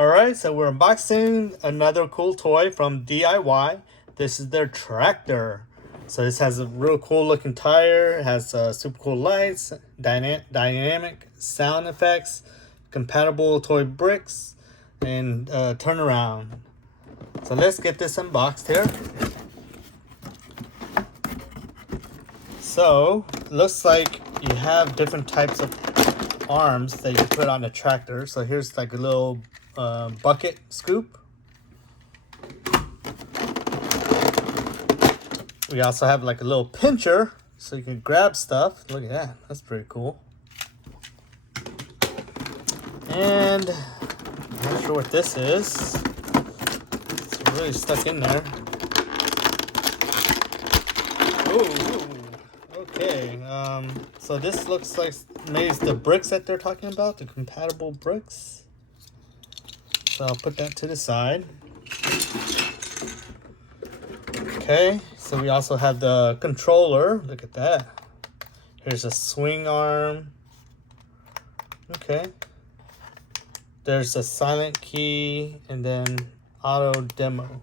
Alright, so we're unboxing another cool toy from DIY. This is their tractor. So this has a real cool looking tire, has super cool lights, dynamic sound effects, compatible toy bricks, and turnaround. So let's get this unboxed here. So looks like you have different types of arms that you put on the tractor. So here's like a little bucket scoop. We also have like a little pincher so you can grab stuff. Look at that, that's pretty cool. And I'm not sure what this is. It's really stuck in there. Oh, okay. So this looks like maybe it's the bricks that they're talking about, the compatible bricks. So I'll put that to the side. Okay, so we also have the controller. Look at that. Here's a swing arm. Okay. There's a silent key and then auto demo.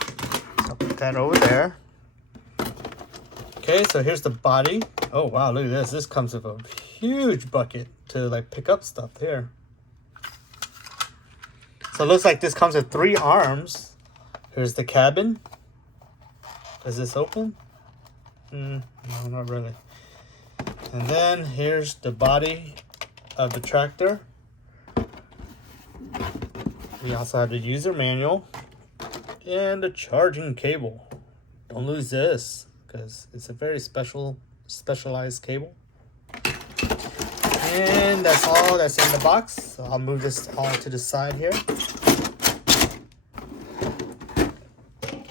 So I'll put that over there. Okay, so here's the body. Oh wow, look at this. This comes with a huge bucket to like pick up stuff here. So it looks like this comes with 3 arms. Here's the cabin. Does this open? No, not really. And then here's the body of the tractor. We also have the user manual and the charging cable. Don't lose this because it's a very specialized cable. And that's all that's in the box. So I'll move this all to the side here.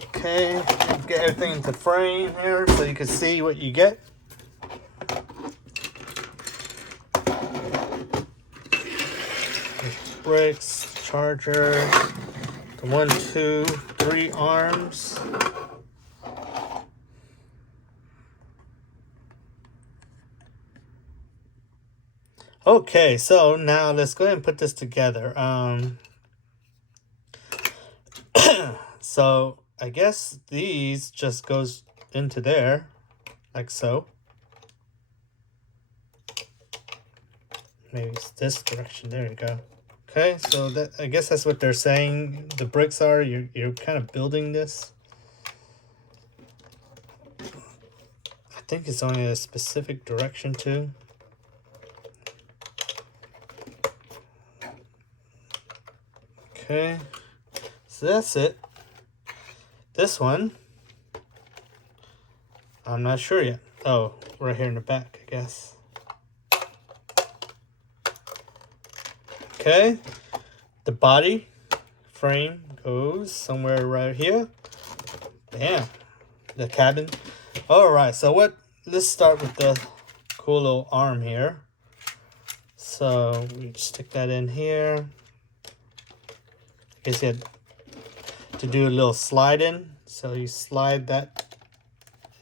Okay, get everything into frame here so you can see what you get. There's bricks, charger, the 1, 2, 3 arms. Okay, so now let's go ahead and put this together. So I guess these just goes into there, like so. Maybe it's this direction. There you go. Okay, so that I guess that's what they're saying. The bricks are you're kind of building this. I think it's only a specific direction too. Okay, so that's it. This one, I'm not sure yet. Oh, right here in the back, I guess. Okay, the body frame goes somewhere right here. Bam, the cabin. All right, so let's start with the cool little arm here. So we stick that in here. I guess you had to do a little slide in, so you slide that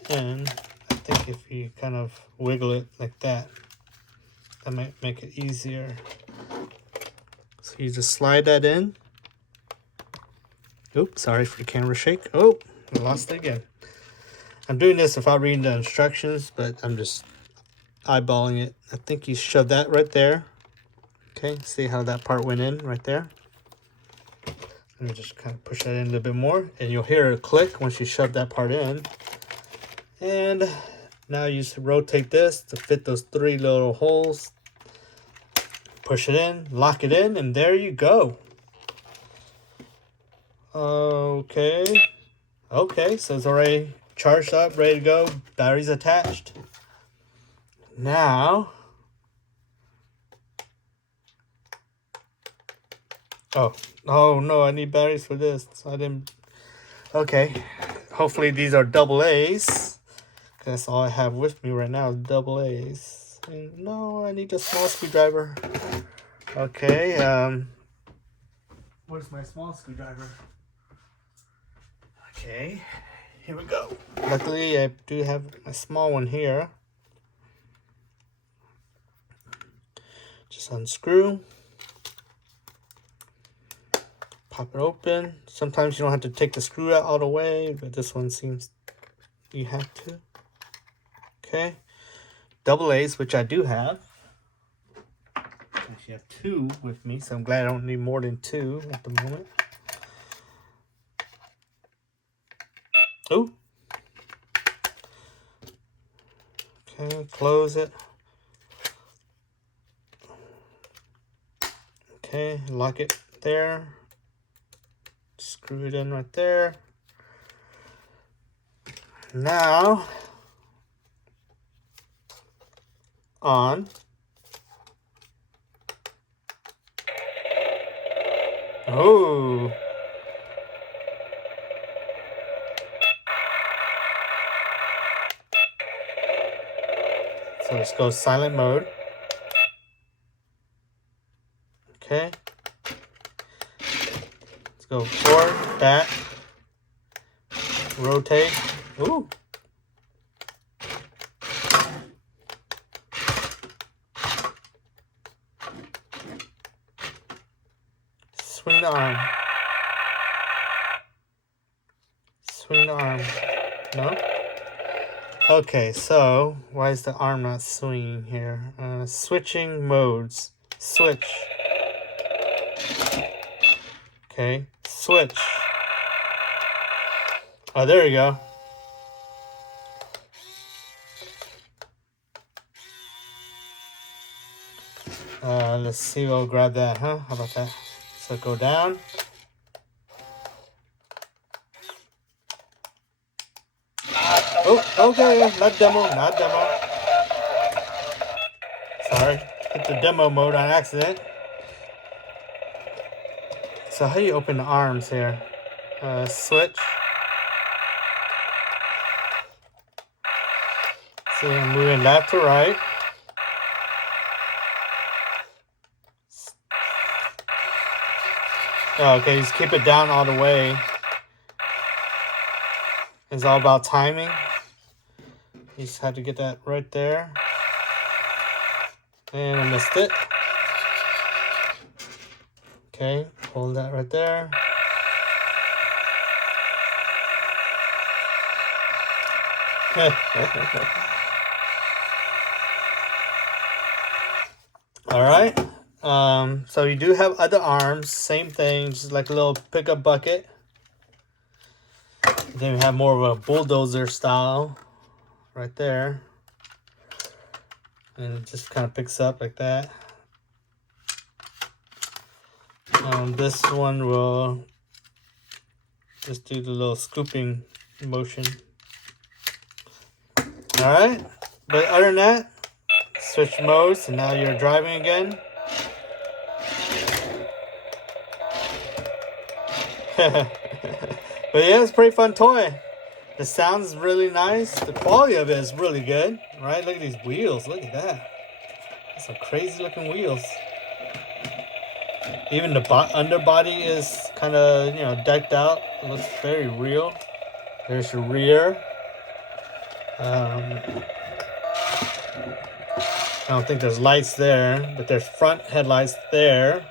in. I think if you kind of wiggle it like that, that might make it easier. So you just slide that in. Oops, sorry for the camera shake. Oh, I lost it again. I'm doing this without reading the instructions, but I'm just eyeballing it. I think you shove that right there. Okay, see how that part went in right there? Let me just kind of push that in a little bit more, and you'll hear a click once you shove that part in. And now you just rotate this to fit those 3 little holes. Push it in, lock it in, and there you go. Okay. Okay, so it's already charged up, ready to go. Batteries attached. Now, oh no, I need batteries for this. So I didn't. Okay, hopefully these are double A's. That's all I have with me right now is double A's. And no, I need a small screwdriver. Okay, where's my small screwdriver? Okay, here we go. Luckily, I do have my small one here. Just unscrew. pop it open. Sometimes you don't have to take the screw out all the way, but this one seems you have to. Okay. Double A's, which I do have. Actually, I have 2 with me, so I'm glad I don't need more than 2 at the moment. Oh. Okay, close it. Okay, lock it there. Screw it in right there. Now, on. Oh. So let's go silent mode. Okay. Let's go forward, back, rotate. Ooh. Swing the arm. Swing the arm. No? Okay, so why is the arm not swinging here? Switching modes. Switch. Okay, switch. Oh, there you go. Let's see, we'll grab that, huh? How about that? So go down. Oh, okay, not demo, not demo. Sorry, hit the demo mode on accident. So how do you open the arms here? Switch. See, I'm moving left to right. Oh, okay, just keep it down all the way. It's all about timing. You just had to get that right there. And I missed it. Okay, hold that right there. All right. So you do have other arms, same thing, just like a little pickup bucket. Then we have more of a bulldozer style right there. And it just kind of picks up like that. This one will just do the little scooping motion. All right. But other than that, switch modes, and now you're driving again. But yeah, it's a pretty fun toy. The sound's really nice. The quality of it is really good, right? Look at these wheels. Look at that. That's some crazy looking wheels. Even the underbody is kind of, you know, decked out. It looks very real. There's your rear. I don't think there's lights there, but there's front headlights there.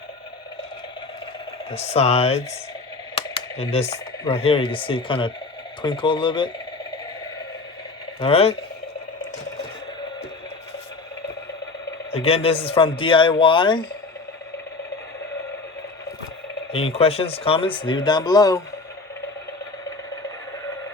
The sides. And this right here, you can see it kind of twinkle a little bit. All right. Again, this is from DIY. Any questions, comments, leave it down below.